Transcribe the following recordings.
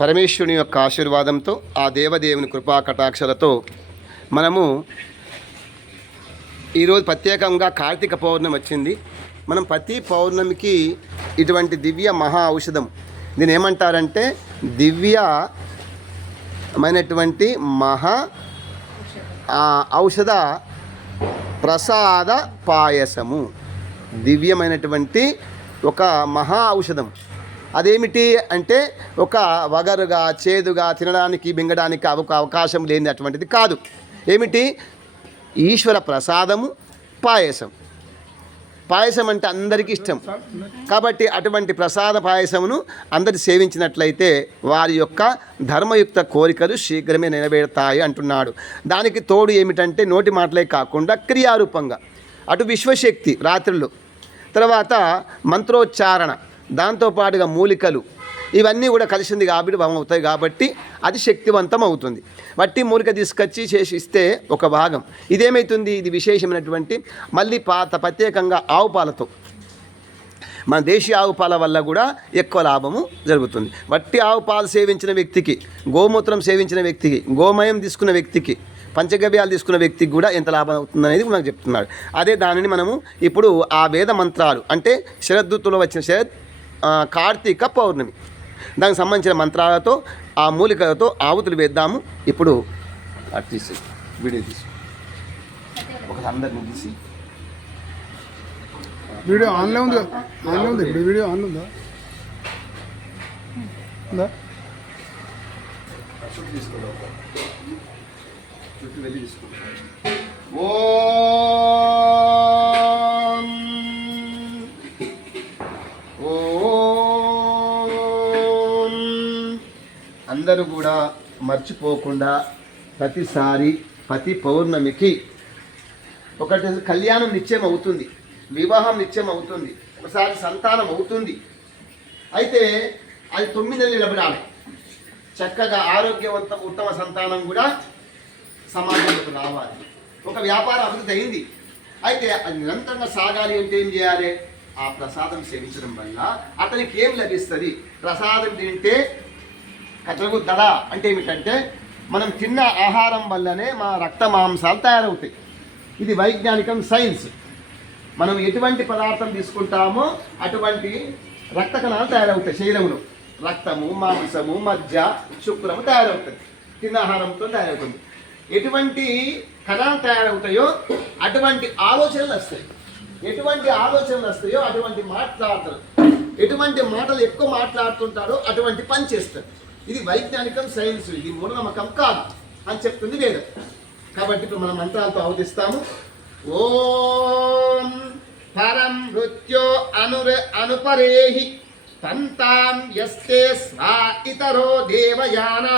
పరమేశ్వరుని యొక్క ఆశీర్వాదంతో ఆ దేవదేవుని కృపా కటాక్షలతో మనము ఈరోజు ప్రత్యేకంగా కార్తీక పౌర్ణమి వచ్చింది. మనం ప్రతి పౌర్ణమికి ఇటువంటి దివ్య మహా ఔషధం. దీని ఏమంటారంటే దివ్యమైనటువంటి మహా ఔషధ ప్రసాద పాయసము. దివ్యమైనటువంటి ఒక మహా ఔషధం. అదేమిటి అంటే ఒక వగరుగా చేదుగా తినడానికి మింగడానికి అవ అవకాశం లేని అటువంటిది కాదు. ఏమిటి? ఈశ్వర ప్రసాదము పాయసం. పాయసం అంటే అందరికీ ఇష్టం. కాబట్టి అటువంటి ప్రసాద పాయసమును అందరు సేవించినట్లయితే వారి యొక్క ధర్మయుక్త కోరికలు శీఘ్రమే నెరవేరుతాయి అంటున్నాడు. దానికి తోడు ఏమిటంటే నోటి మాటలే కాకుండా క్రియారూపంగా. అటు విశ్వశక్తి రాత్రులు. తర్వాత మంత్రోచ్చారణ. దాంతోపాటుగా మూలికలు ఇవన్నీ కూడా కలిసింది కాబట్టి అవుతాయి కాబట్టి అది శక్తివంతం అవుతుంది. వట్టి మూలిక తీసుకొచ్చి చేసి ఇస్తే ఒక భాగం. ఇదేమవుతుంది ఇది విశేషమైనటువంటి మళ్ళీ పాత ప్రత్యేకంగా ఆవు పాలతో. మన దేశీయ ఆవు పాల వల్ల కూడా ఎక్కువ లాభము జరుగుతుంది. వట్టి ఆవు పాలు సేవించిన వ్యక్తికి గోమూత్రం సేవించిన వ్యక్తికి గోమయం తీసుకున్న వ్యక్తికి పంచగవ్యాలు తీసుకున్న వ్యక్తికి కూడా ఎంత లాభం అవుతుంది అనేది మనకు చెప్తున్నాడు అదే దానిని మనము ఇప్పుడు ఆ వేద మంత్రాలు అంటే శరదృతులో వచ్చిన శరద్ కార్తీక పౌర్ణమి. దానికి సంబంధించిన మంత్రాలతో ఆ మూలికలతో ఆవుతులు వేద్దాము. ఇప్పుడు అటు తీసి వీడియో తీసి. ఒక అందరిని తీసి. వీడియో ఆన్లో ఉంది? ఆన్లో ఉంది? ఇప్పుడు వీడియో ఆన్ ఉందా? ఉందా? చుట్టూ తీసుకోండి. చుట్టూ వెళ్ళి తీసుకోండి ఓం అందరూ కూడా మర్చిపోకుండా ప్రతిసారి ప్రతి పౌర్ణమికి ఒకటి కళ్యాణం నిత్యం అవుతుంది వివాహం నిత్యం అవుతుంది ఒకసారి సంతానం అవుతుంది. అయితే అది తొమ్మిది నెలలు నిలబడాలి చక్కగా ఆరోగ్యవంత ఉత్తమ సంతానం కూడా సమాజంలోకి రావాలి. ఒక వ్యాపారం అభివృద్ధి అయింది. అయితే అది నిరంతరంగా సాగాలి అంటే ఏం చేయాలి? ఆ ప్రసాదం సేవించడం వల్ల అతనికి ఏం లభిస్తుంది? ప్రసాదం తింటే కథలకు దడ అంటే ఏమిటంటే మనం తిన్న ఆహారం వల్లనే మా రక్త మాంసాలు తయారవుతాయి. ఇది వైజ్ఞానికం సైన్స్. మనం ఎటువంటి పదార్థం తీసుకుంటామో అటువంటి రక్త కణాలు తయారవుతాయి శరీరంలో. రక్తము మాంసము మజ్జ శుక్రము తయారవుతుంది తిన్న ఆహారంతో తయారవుతుంది. ఎటువంటి కణాలు తయారవుతాయో అటువంటి ఆలోచనలు వస్తాయి. ఎటువంటి ఆలోచనలు వస్తాయో అటువంటి మాట్లాడతారు. ఎటువంటి మాటలు ఎక్కువ మాట్లాడుతుంటారో అటువంటి పని చేస్తారు. ఇది వైజ్ఞానికం సైన్స్ ఇది మూఢనమ్మకం కాదు అని చెప్తుంది వేదం. కాబట్టి ఇప్పుడు మనం మంత్రాలతో అవధిస్తాము. ఓం పరం మృత్యో అనుర అనుపరేహి తంతాం యస్తే స్వా ఇతరో దేవయానా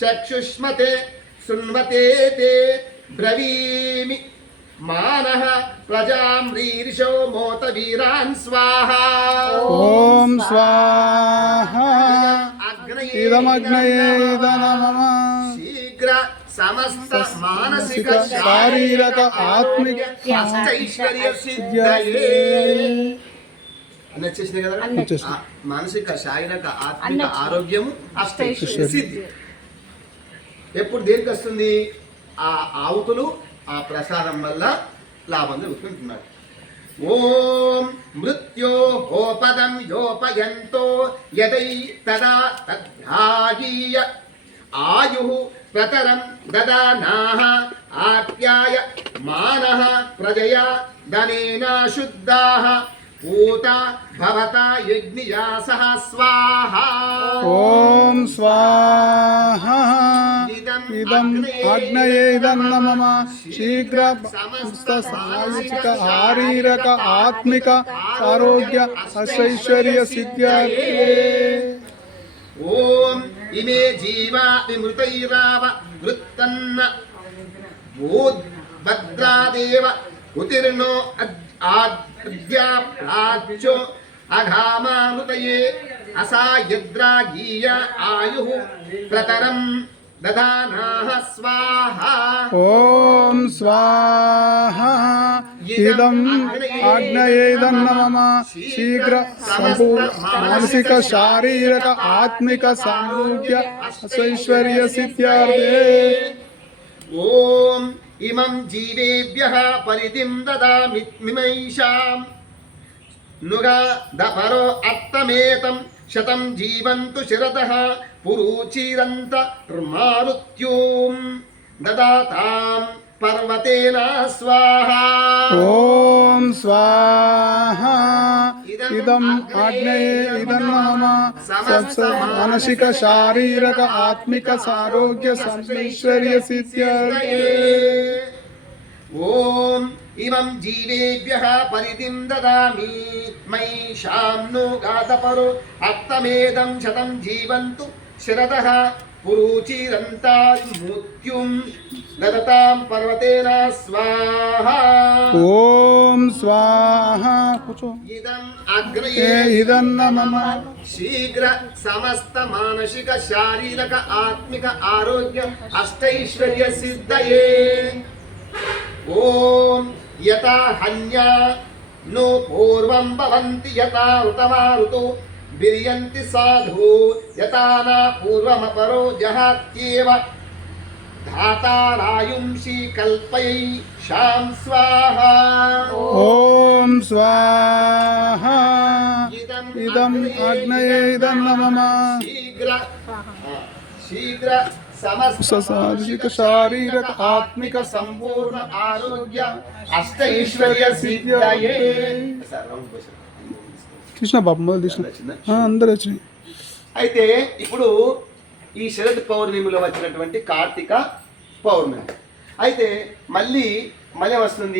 చక్షుష్మతే శృణ్వతే తే బ్రవీమి. మానః ప్రజాం రీరిషో మోత వీరాన్ స్వాహా. ఓం స్వాహ. శీఘ్ర సమస్త మానసిక శారీరక ఆత్మిక అష్టైశ్వర్య సిద్ధయే అన్ని కదా మానసిక శారీరక ఆత్మిక ఆరోగ్యము అష్టైశ్వర్య సిద్ధి ఎప్పుడు దేనికి వస్తుంది ఆ ఆవుతులు ఆ ప్రసాదం వల్ల లాభం జరుగుతుంటున్నాడు ఓం మృత్యో హోపదం యోపయంతో యదై తదా తద్భాగీయ. ఆయు ప్రతరం దదానాః ఆప్యాయ మానః ప్రజయా ధనేనా శుద్ధాః పూత భవతా యజ్ఞియా సహ స్వాహా ఓం స్వాహ ఇదం ఆగ్నయే ఇదన్నమమ శీఘ్ర సమస్త సాయచిక శారీరక ఆత్మిక ఆరోగ్య అశైశ్వర్య సిద్ధ్యర్థే ఓం ఇమే జీవా విమృతైరావ వృత్తన్న భద్రాదేవ ఉతిర్ణో ఆద్యాప్రాచ్యో అఘామానుతయే అసాయద్రాగీయ ఆయు దదానాః స్వాహా ఓం స్వాహ ఇదం ఆగ్నేయేదం మమ శీఘ్ర సంపూర్ణ మానసిక శారీరక ఆత్మిక సామూహ్య ఐశ్వర్య సిద్ధ్యార్థే ఓం ఇమం జీవేభ్యః పరిధిం దదామి మిమైషాం నుగా దపరో అర్థమేతం శతం జీవంతు శిరతః పురుచీరంత మారుత్యూం దదాతాం పర్వతేన స్వాహా. ఓం స్వాహ. ఇదం ఆగ్నేయే ఇదం మమ సమస్త మానసిక శారీరక ఆత్మిక సారోగ్య సంఐశ్వర్య సిద్ధ్యార్థే ఓం ఇమం జీవేభ్యః పరిధిం దదామి. ను గాతపరు అత్తమేదం శతం జీవంతు శరదః. పురుచిరంతా మృత్యుం దదతాం పర్వతేన స్వాహా. ఓం స్వాహ. కూర్చో. ఇదం ఏ అగ్రయే ఇదన్న మమ శీఘ్ర సమస్త మానసిక శారీరక ఆత్మిక ఆరోగ్య అష్టైశ్వర్య సిద్ధయే. ఓం यथा हन्या नो पूर्वं भवन्ति यथा ऋतमारुतो बिर्यन्ति साधु यता न पूर्वमपरो जहात्येव। धातारायुंषि कल्पयैषां स्वाहा। ॐ स्वाहा। इदम् अग्नये इदं न शीघ्र हाँ, शीघ्र సాధిక శారీరక ఆత్మిక సంపూర్ణ ఆరోగ్య అష్టైశ్వర్య సిద్ధయే కృష్ణ బాబు మొదలు తీసిన అందరు వచ్చినాయి అయితే ఇప్పుడు ఈ శరద్ పౌర్ణమిలో వచ్చినటువంటి కార్తీక పౌర్ణమి. అయితే మళ్ళీ మళ్ళీ వస్తుంది